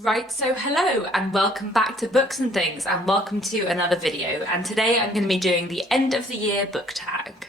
Right, so hello and welcome back to Books and Things and welcome to another video, and today I'm going to be doing the end of the year book tag.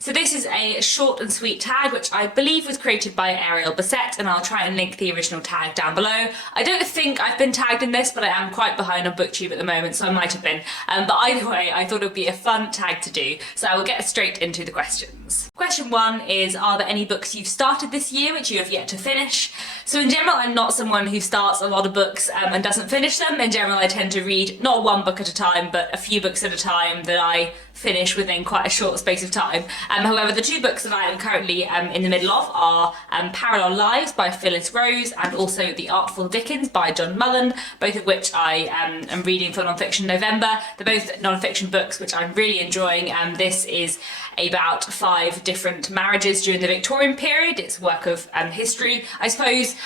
So this is a short and sweet tag which I believe was created by Ariel Bissett, and I'll try and link the original tag down below. I don't think I've been tagged in this, but I am quite behind on BookTube at the moment, so I might have been. But either way, I thought it would be a fun tag to do, so I will get straight into the questions. Question 1 is, are there any books you've started this year which you have yet to finish? So in general, I'm not someone who starts a lot of books and doesn't finish them. In general, I tend to read not one book at a time, but a few books at a time that I finish within quite a short space of time. However, the two books that I am currently in the middle of are Parallel Lives by Phyllis Rose and also The Artful Dickens by John Mullen, both of which I am reading for Non-Fiction November. They're both non-fiction books which I'm really enjoying. This is about 5 different marriages during the Victorian period. It's a work of history, I suppose,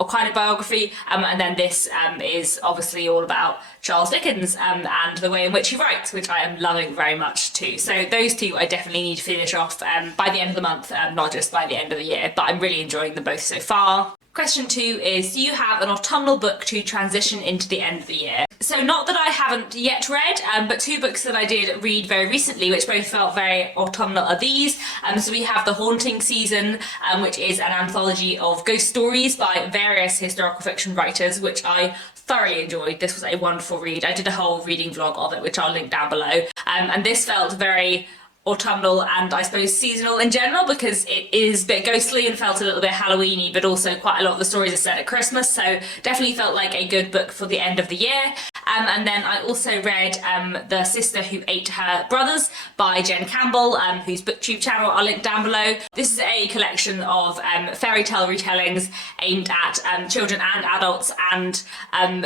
or kind of biography, and then this is obviously all about Charles Dickens and the way in which he writes, which I am loving very much too. So those two I definitely need to finish off by the end of the month, not just by the end of the year, but I'm really enjoying them both so far. Question 2 is, do you have an autumnal book to transition into the end of the year? So not that I haven't yet read, but 2 books that I did read very recently which both felt very autumnal are these. So we have The Haunting Season, which is an anthology of ghost stories by various historical fiction writers, which I thoroughly enjoyed. This was a wonderful read. I did a whole reading vlog of it, which I'll link down below. And this felt very autumnal and I suppose seasonal in general, because it is a bit ghostly and felt a little bit Halloweeny, but also quite a lot of the stories are set at Christmas, so definitely felt like a good book for the end of the year. And then I also read The Sister Who Ate Her Brothers by Jen Campbell, whose BookTube channel I'll link down below. This is a collection of fairy tale retellings aimed at children and adults, and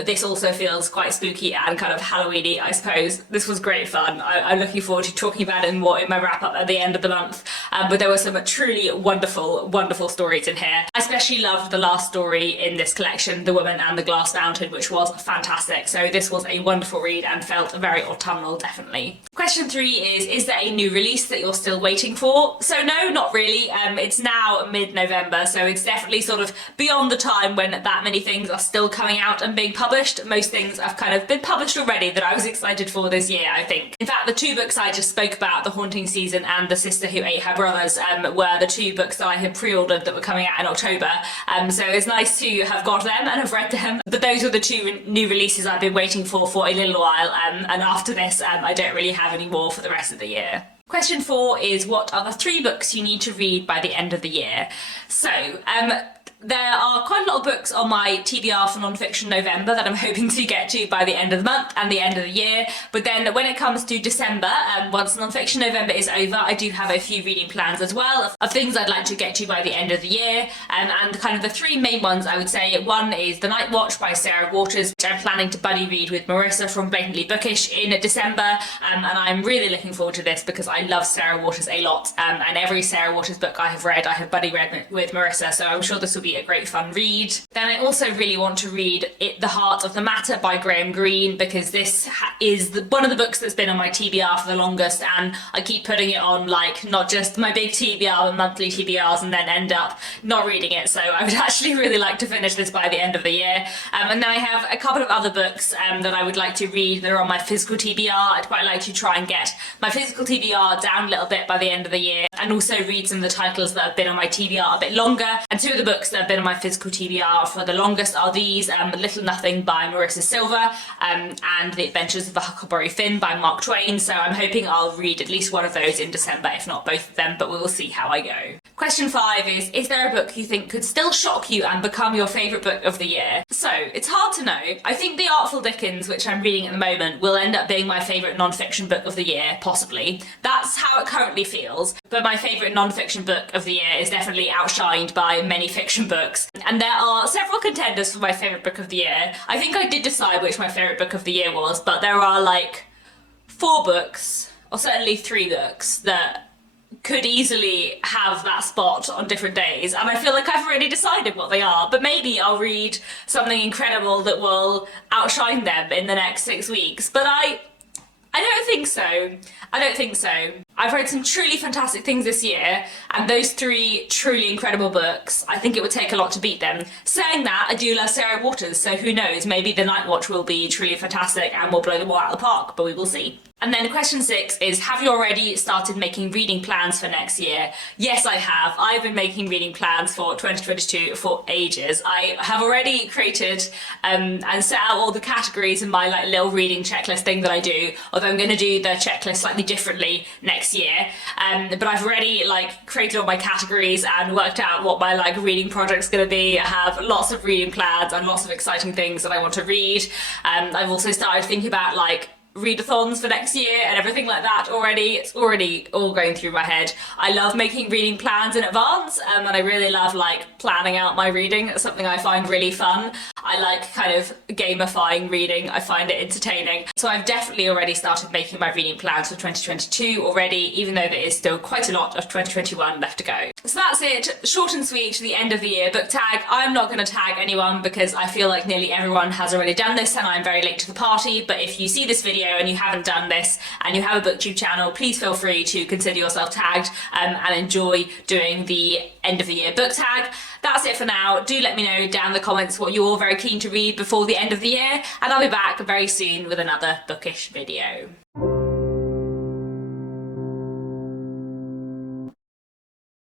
this also feels quite spooky and kind of Halloweeny, I suppose. This was great fun. I'm looking forward to talking about it more in my wrap up at the end of the month, but there were some truly wonderful stories in here. I especially loved the last story in this collection, The Woman and the Glass Mountain, which was fantastic. So this was a wonderful read and felt very autumnal, definitely. Question 3 is there a new release that you're still waiting for? So no, not really. It's now mid-November, so it's definitely sort of beyond the time when that many things are still coming out and being published. Most things have kind of been published already that I was excited for this year, I think. In fact, the 2 books I just spoke about, The Haunting Season and The Sister Who Ate Her Brothers, were the 2 books that I had pre-ordered that were coming out in October. So it's nice to have got them and have read them. But those were the 2 new releases I've been waiting for a little while, and after this I don't really have any more for the rest of the year. Question 4 is, what are the 3 books you need to read by the end of the year? So there are quite a lot of books on my TBR for Non-Fiction November that I'm hoping to get to by the end of the month and the end of the year. But then when it comes to December, once Non-Fiction November is over, I do have a few reading plans as well of things I'd like to get to by the end of the year. And kind of the 3 main ones, I would say, one is The Night Watch by Sarah Waters, which I'm planning to buddy read with Marissa from Blatantly Bookish in December. And I'm really looking forward to this because I love Sarah Waters a lot. And every Sarah Waters book I have read, I have buddy read with Marissa, so I'm sure this will be a great fun read. Then I also really want to read The Heart of the Matter by Graham Greene, because this is one of the books that's been on my TBR for the longest, and I keep putting it on like not just my big TBR but monthly TBRs, and then end up not reading it. So I would actually really like to finish this by the end of the year. And then I have a couple of other books that I would like to read that are on my physical TBR. I'd quite like to try and get my physical TBR down a little bit by the end of the year, and also read some of the titles that have been on my TBR a bit longer. And 2 of the books that have been on my physical TBR for the longest are these, Little Nothing by Marissa Silver, and The Adventures of the Huckleberry Finn by Mark Twain. So I'm hoping I'll read at least one of those in December, if not both of them, but we will see how I go. Question 5 is there a book you think could still shock you and become your favourite book of the year? So it's hard to know. I think The Artful Dickens, which I'm reading at the moment, will end up being my favourite non-fiction book of the year, possibly. That's how it currently feels, but my favourite non-fiction book of the year is definitely outshined by many fiction books. And there are several contenders for my favourite book of the year. I think I did decide which my favourite book of the year was, but there are like 4 books, or certainly 3 books, that could easily have that spot on different days, and I feel like I've already decided what they are, but maybe I'll read something incredible that will outshine them in the next 6 weeks. But I don't think so. I don't think so. I've read some truly fantastic things this year, and those three truly incredible books, I think it would take a lot to beat them. Saying that, I do love Sarah Waters, so who knows, maybe The Night Watch will be truly fantastic and will blow them all out of the park, but we will see. And then question 6 is, have you already started making reading plans for next year? Yes, I have. I've been making reading plans for 2022 for ages. I have already created and set out all the categories in my like little reading checklist thing that I do, although I'm going to do the checklist slightly differently next year. But I've already like created all my categories and worked out what my like reading project's going to be. I have lots of reading plans and lots of exciting things that I want to read. I've also started thinking about like readathons for next year and everything like that already. It's already all going through my head. I love making reading plans in advance, and I really love like planning out my reading. It's something I find really fun. I like kind of gamifying reading. I find it entertaining. So I've definitely already started making my reading plans for 2022 already, even though there is still quite a lot of 2021 left to go. So that's it, short and sweet, the end of the year book tag. I'm not going to tag anyone because I feel like nearly everyone has already done this and I'm very late to the party, but if you see this video and you haven't done this and you have a booktube channel, please feel free to consider yourself tagged and enjoy doing the end of the year book tag. That's it for now. Do let me know down in the comments what you're very keen to read before the end of the year, and I'll be back very soon with another bookish video.